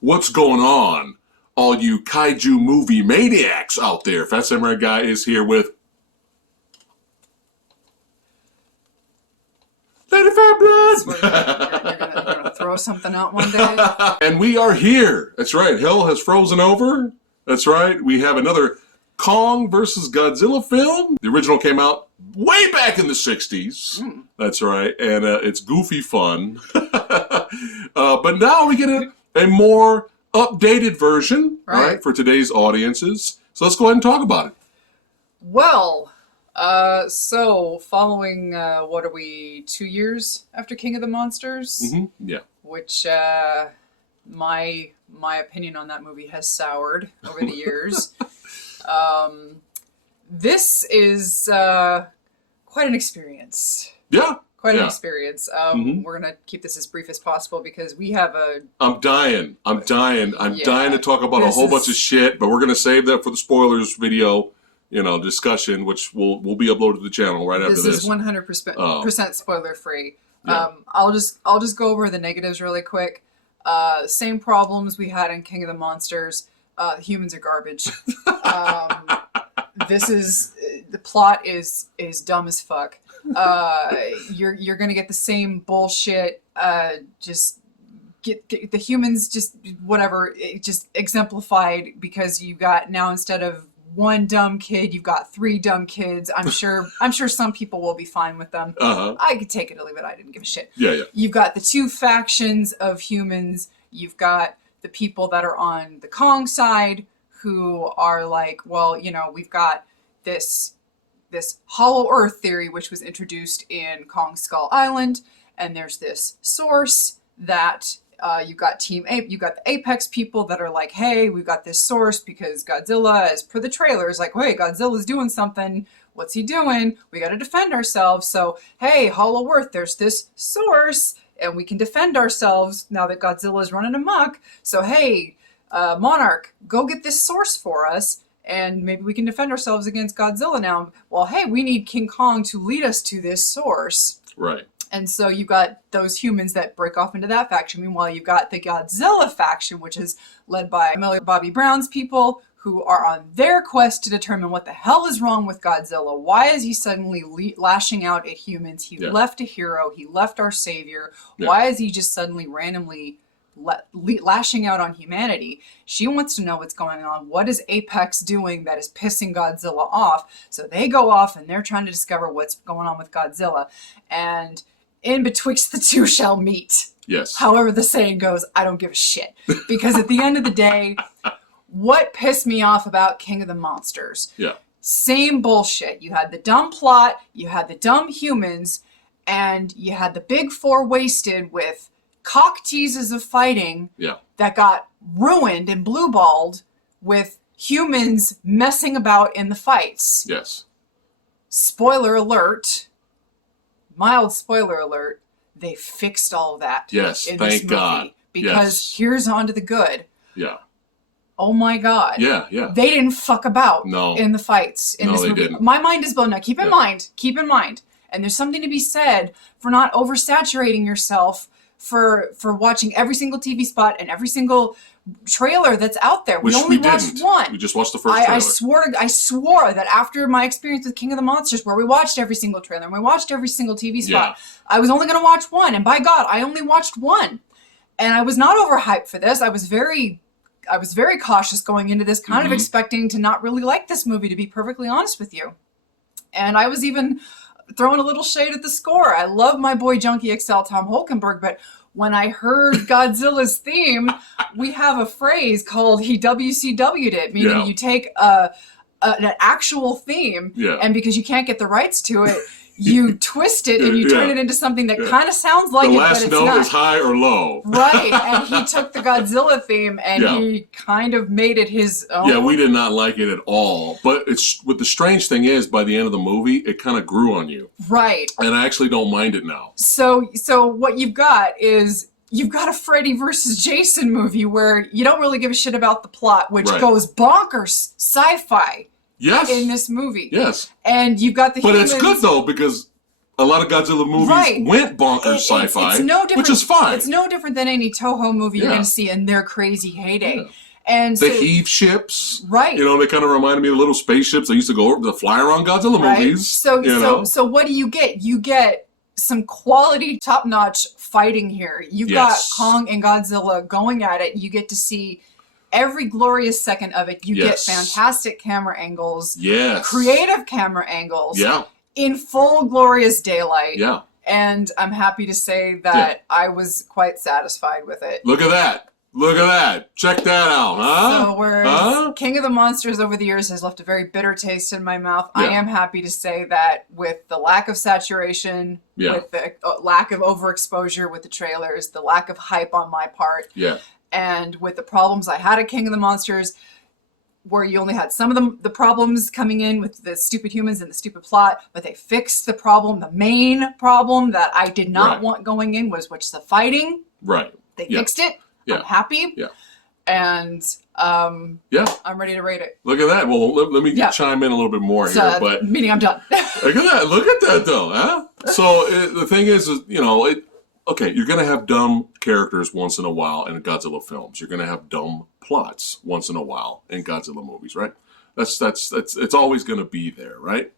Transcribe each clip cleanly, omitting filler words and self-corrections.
What's going on, all you kaiju movie maniacs out there? PhatSamuraiGuy is here with Lady Fat Blood. You're gonna throw something out one day. And we are here. That's right. Hell has frozen over. That's right. We have another Kong versus Godzilla film. The original came out way back in the 60s. That's right. And it's goofy fun. But now we get a more updated version, right, for today's audiences. So let's go ahead and talk about it. Well, so following, what are we, 2 years after King of the Monsters? Yeah. Which, my opinion on that movie has soured over the years. This is, quite an experience. Yeah. Quite an experience. We're going to keep this as brief as possible because we have a... I'm dying to talk about a whole bunch of shit, but we're going to save that for the spoilers video, discussion, which will be uploaded to the channel right after this. This is 100% spoiler free. I'll just go over the negatives really quick. Same problems we had in King of the Monsters. Humans are garbage. The plot is dumb as fuck. You're gonna get the same bullshit. Just get the humans, just whatever, just exemplified, because you got now, instead of one dumb kid, you've got 3 dumb kids. I'm sure some people will be fine with them. I could take it or leave it. I didn't give a shit. Yeah. You've got the 2 factions of humans. You've got the people that are on the Kong side, who are like, well, we've got this hollow earth theory, which was introduced in Kong Skull Island, and there's this source that you've got you've got the Apex people that are like, hey, we've got this source because Godzilla, as per the trailer, is like, hey, Godzilla's doing something. What's he doing? We got to defend ourselves. So, hey, hollow earth, there's this source, and we can defend ourselves now that Godzilla's running amok. So, hey, Monarch, go get this source for us, and maybe we can defend ourselves against Godzilla now. Well, hey, we need King Kong to lead us to this source. Right. And so you've got those humans that break off into that faction. Meanwhile, you've got the Godzilla faction, which is led by Millie Bobby Brown's people, who are on their quest to determine what the hell is wrong with Godzilla. Why is he suddenly lashing out at humans? He left a hero. He left our savior. Why is he just suddenly randomly lashing out on humanity? She wants to know what's going on. What is Apex doing that is pissing Godzilla off? So they go off and they're trying to discover what's going on with Godzilla. And in betwixt the two shall meet. Yes. However the saying goes, I don't give a shit. Because at the end of the day, what pissed me off about King of the Monsters? Same bullshit. You had the dumb plot, you had the dumb humans, and you had the big 4 wasted with cock teases of fighting that got ruined and blue-balled with humans messing about in the fights. Yes. Spoiler alert. Mild spoiler alert. They fixed all of that. Yes, in thank this movie. God. Because here's on to the good. Yeah. Oh my God. Yeah. They didn't fuck about in the fights in this movie. Didn't. My mind is blown. Now keep in mind, and there's something to be said for not oversaturating yourself for watching every single TV spot and every single trailer that's out there. We only watched one. We just watched the first trailer. I swore that after my experience with King of the Monsters, where we watched every single trailer and we watched every single TV spot, I was only going to watch one. And by God, I only watched one. And I was not overhyped for this. I was very cautious going into this, kind of expecting to not really like this movie, to be perfectly honest with you. And I was even throwing a little shade at the score. I love my boy Junkie XL Tom Holkenberg, but when I heard Godzilla's theme, we have a phrase called he WCW'd it, meaning you take an actual theme, and because you can't get the rights to it, you twist it and you turn it into something that kind of sounds like it, but it's not. The last note is high or low. Right, and he took the Godzilla theme and he kind of made it his own. Yeah, we did not like it at all. But the strange thing is, by the end of the movie, it kind of grew on you. Right. And I actually don't mind it now. So what you've got is you've got a Freddy versus Jason movie where you don't really give a shit about the plot, which Right. goes bonkers sci-fi Yes. in this movie. Yes. And you've got the But humans. it's good though because a lot of Godzilla movies Right. went bonkers sci-fi, It's no different, which is fine. It's no different than any Toho movie you're Yeah. going to see in their crazy heyday. Yeah. And The so, heave ships, right. You know, they kind of reminded me of little spaceships that used to go over the fly around Godzilla Right. movies. So, you know? so what do you get? You get some quality, top-notch fighting here. You've Yes. got Kong and Godzilla going at it. You get to see every glorious second of it. You Yes. get fantastic camera angles, Yes. creative camera angles, Yeah. in full glorious daylight. Yeah. And I'm happy to say that I was quite satisfied with it. Look at that. Look at that. Check that out, huh? So whereas King of the Monsters over the years has left a very bitter taste in my mouth, I Yeah. am happy to say that with the lack of saturation, Yeah. with the lack of overexposure with the trailers, the lack of hype on my part, Yeah. and with the problems I had at King of the Monsters, where you only had some of the problems coming in with the stupid humans and the stupid plot, but they fixed the problem. The main problem that I did not Right. want going in was the fighting. Right. They Yeah. fixed it. Yeah. I'm happy. Yeah. And Yeah. I'm ready to rate it. Look at that. Well, let me Yeah. chime in a little bit more So, here, but meaning I'm done. look at that. Look at that, though, huh? So the thing is, you know, okay, you're going to have dumb characters once in a while in Godzilla films. You're going to have dumb plots once in a while in Godzilla movies, right? That's it's always going to be there, right?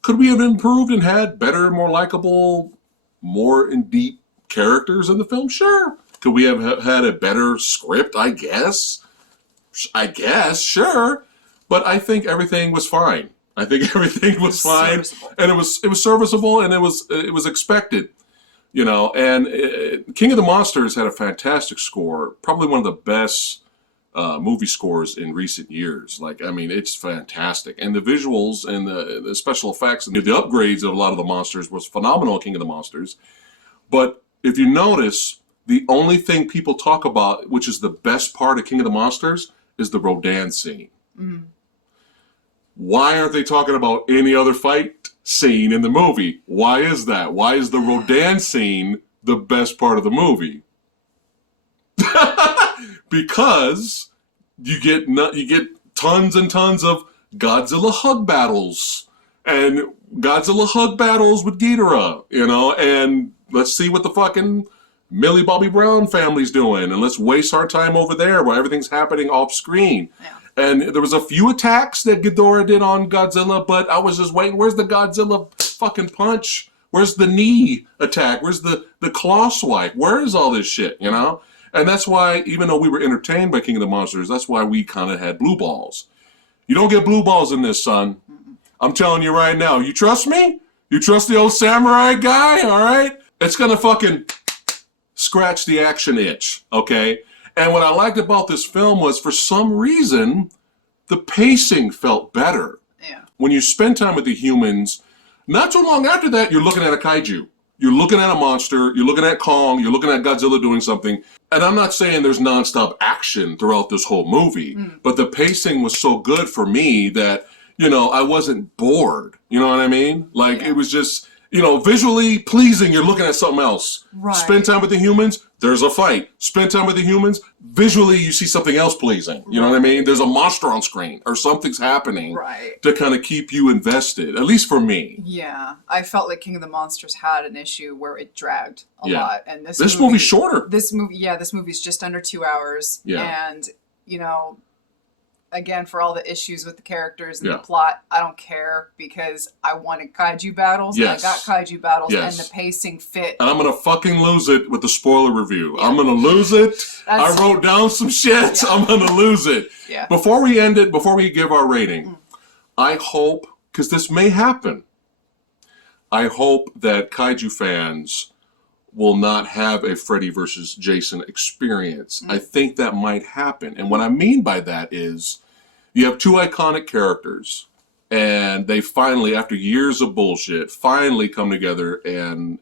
Could we have improved and had better, more likable, more in deep characters in the film? Sure. Could we have had a better script? I guess, sure. But I think everything was fine. I think everything was fine, Serviceable. and it was serviceable, and it was expected, you know. And King of the Monsters had a fantastic score, probably one of the best movie scores in recent years. Like, I mean, it's fantastic, and the visuals and the special effects and the upgrades of a lot of the monsters was phenomenal in King of the Monsters. But if you notice, the only thing people talk about, which is the best part of King of the Monsters, is the Rodan scene. Mm. Why aren't they talking about any other fight scene in the movie? Why is that? Why is the Rodan scene the best part of the movie? Because you get tons and tons of Godzilla hug battles and Godzilla hug battles with Ghidorah, you know, and let's see what the fucking Millie Bobby Brown family's doing, and let's waste our time over there where everything's happening off screen. Yeah. And there was a few attacks that Ghidorah did on Godzilla, but I was just waiting. Where's the Godzilla fucking punch? Where's the knee attack? Where's the claw swipe? Where is all this shit, you know? And that's why, even though we were entertained by King of the Monsters, that's why we kind of had blue balls. You don't get blue balls in this, son. I'm telling you right now. You trust me? You trust the old samurai guy? All right? It's going to fucking scratch the action itch, okay? And what I liked about this film was, for some reason, the pacing felt better. Yeah. When you spend time with the humans, not too long after that, you're looking at a kaiju. You're looking at a monster. You're looking at Kong. You're looking at Godzilla doing something. And I'm not saying there's nonstop action throughout this whole movie, but the pacing was so good for me that, you know, I wasn't bored. You know what I mean? Like, it was just, you know, visually pleasing. You're looking at something else. Right. Spend time with the humans, there's a fight. Spend time with the humans, visually you see something else pleasing. You know what I mean? There's a monster on screen or something's happening Right. to kind of keep you invested, at least for me. Yeah. I felt like King of the Monsters had an issue where it dragged a Yeah. lot. And This movie's shorter. This movie's just under 2 hours. Yeah. And, you know, again, for all the issues with the characters and Yeah. the plot, I don't care because I wanted kaiju battles. Yes. I got kaiju battles, Yes. and the pacing fit. And I'm going to fucking lose it with the spoiler review. I'm going to lose it. I wrote down some shit. Yeah. I'm going to lose it. Yeah. Before we end it, before we give our rating, I hope, because this may happen, I hope that kaiju fans will not have a Freddy versus Jason experience. I think that might happen. And what I mean by that is you have two iconic characters and they finally, after years of bullshit, finally come together and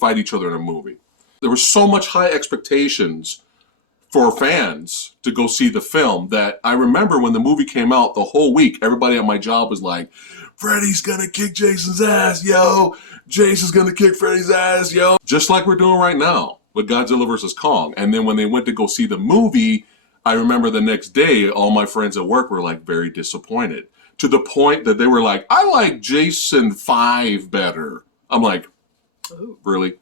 fight each other in a movie. There was so much high expectations for fans to go see the film that I remember when the movie came out, the whole week, everybody at my job was like, Freddy's gonna kick Jason's ass, yo. Jason's gonna kick Freddy's ass, yo. Just like we're doing right now with Godzilla versus Kong. And then when they went to go see the movie, I remember the next day, all my friends at work were like very disappointed, to the point that they were like, I like Jason 5 better. I'm like, Ooh. really?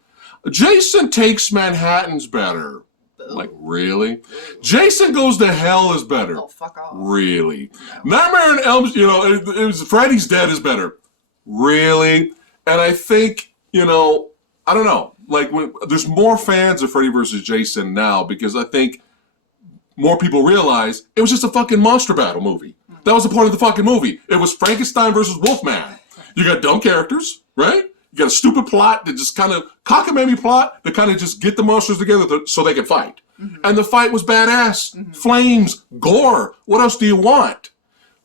Jason Takes Manhattan's better. I'm like, really? Jason Goes to Hell is better. Oh, fuck off. Really? No. Nightmare on Elm Street, it was Freddy's Dead is better. Really? And I think, I don't know. Like, there's more fans of Freddy vs. Jason now because I think more people realize it was just a fucking monster battle movie. That was the point of the fucking movie. It was Frankenstein versus Wolfman. You got dumb characters, right? You got a stupid plot that just kind of, cockamamie plot that kind of just get the monsters together so they can fight. Mm-hmm. And the fight was badass. Mm-hmm. Flames, gore. What else do you want?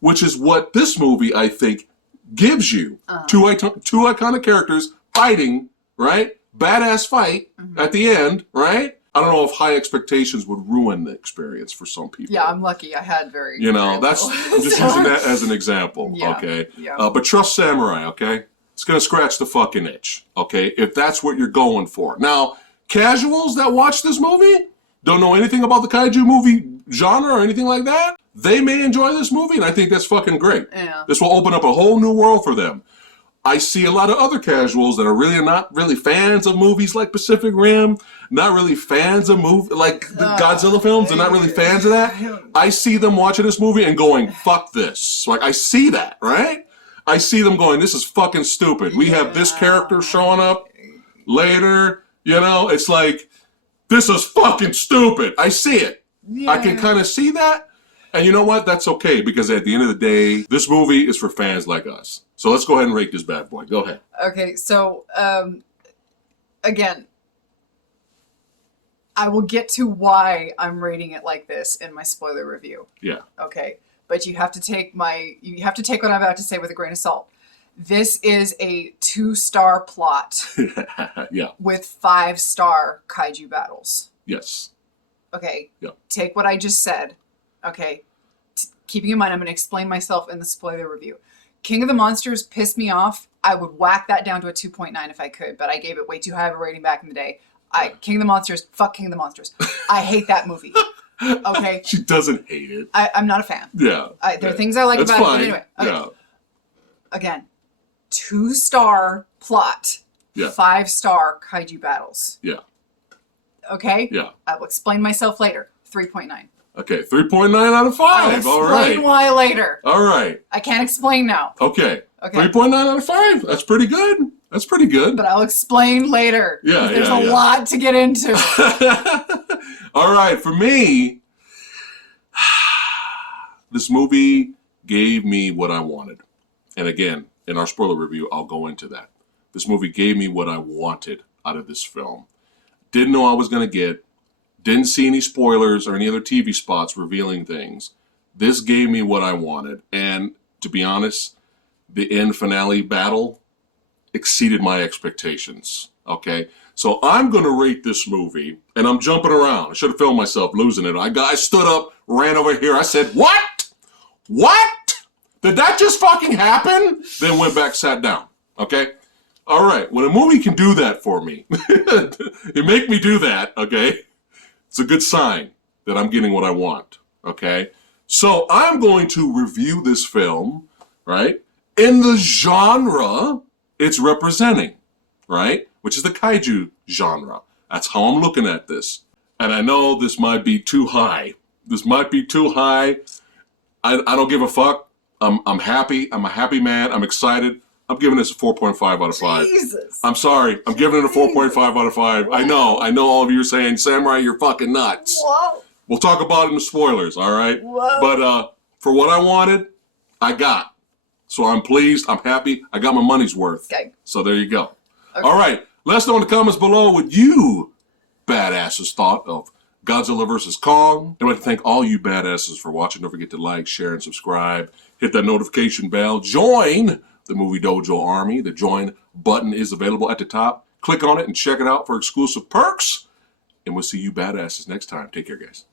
Which is what this movie, I think, gives you. Two iconic characters fighting, right? Badass fight at the end, right? I don't know if high expectations would ruin the experience for some people. Yeah, I'm lucky. I had very that's, I'm just using that as an example, okay? Yeah. But trust Samurai, okay? It's going to scratch the fucking itch, okay? If that's what you're going for. Now, casuals that watch this movie, don't know anything about the kaiju movie genre or anything like that, they may enjoy this movie, and I think that's fucking great. Yeah. This will open up a whole new world for them. I see a lot of other casuals that are really not really fans of movies like Pacific Rim, not really fans of like the Godzilla films, they're not really fans of that. I see them watching this movie and going, fuck this. Like, I see that, right? I see them going, this is fucking stupid. We have this character showing up later, it's like, this is fucking stupid. I see it. Yeah. I can kind of see that. And you know what? That's okay, because at the end of the day, this movie is for fans like us. So let's go ahead and rate this bad boy. Go ahead. Okay, so, again, I will get to why I'm rating it like this in my spoiler review. Yeah. Okay, but you have to take what I'm about to say with a grain of salt. This is a 2-star plot yeah. with 5-star kaiju battles. Yes. Okay. Yeah. Take what I just said. Okay. Keeping in mind, I'm going to explain myself in the spoiler review. King of the Monsters pissed me off. I would whack that down to a 2.9 if I could, but I gave it way too high of a rating back in the day. King of the Monsters, fuck King of the Monsters. I hate that movie. Okay? She doesn't hate it. I'm not a fan. Yeah. There are things I like about it, but anyway. Okay. Yeah. Again, 2-star plot, yeah. 5-star kaiju battles. Yeah. Okay? Yeah. I will explain myself later. 3.9. Okay, 3.9 out of 5. I'll all right. explain why later. All right. I can't explain now. Okay. 3.9 out of 5. That's pretty good. That's pretty good. But I'll explain later. Yeah, There's a lot to get into. All right, for me, this movie gave me what I wanted. And again, in our spoiler review, I'll go into that. This movie gave me what I wanted out of this film. Didn't know I was going to get. Didn't see any spoilers or any other TV spots revealing things. This gave me what I wanted. And to be honest, the end finale battle exceeded my expectations. Okay? So I'm going to rate this movie, and I'm jumping around. I should have filmed myself losing it. I stood up, ran over here. I said, what? What? Did that just fucking happen? Then went back, sat down. Okay? All right. When a movie can do that for me, it make me do that, okay? It's a good sign that I'm getting what I want, okay? So I'm going to review this film, right, in the genre it's representing, right, which is the kaiju genre. That's how I'm looking at this. And I know this might be too high. This might be too high. I don't give a fuck. I'm happy. I'm a happy man. I'm excited. I'm giving this a 4.5 out of 5. Jesus. I'm sorry. I'm giving it a 4.5 out of 5. Wow. I know all of you are saying, Samurai, you're fucking nuts. Whoa. We'll talk about it in the spoilers, all right? Whoa. But for what I wanted, I got. So I'm pleased. I'm happy. I got my money's worth. Okay. So there you go. Okay. All right. Let us know in the comments below what you badasses thought of Godzilla vs. Kong. I'd like to thank all you badasses for watching. Don't forget to like, share, and subscribe. Hit that notification bell. Join the Movie Dojo Army. The join button is available at the top. Click on it and check it out for exclusive perks. And we'll see you badasses next time. Take care, guys.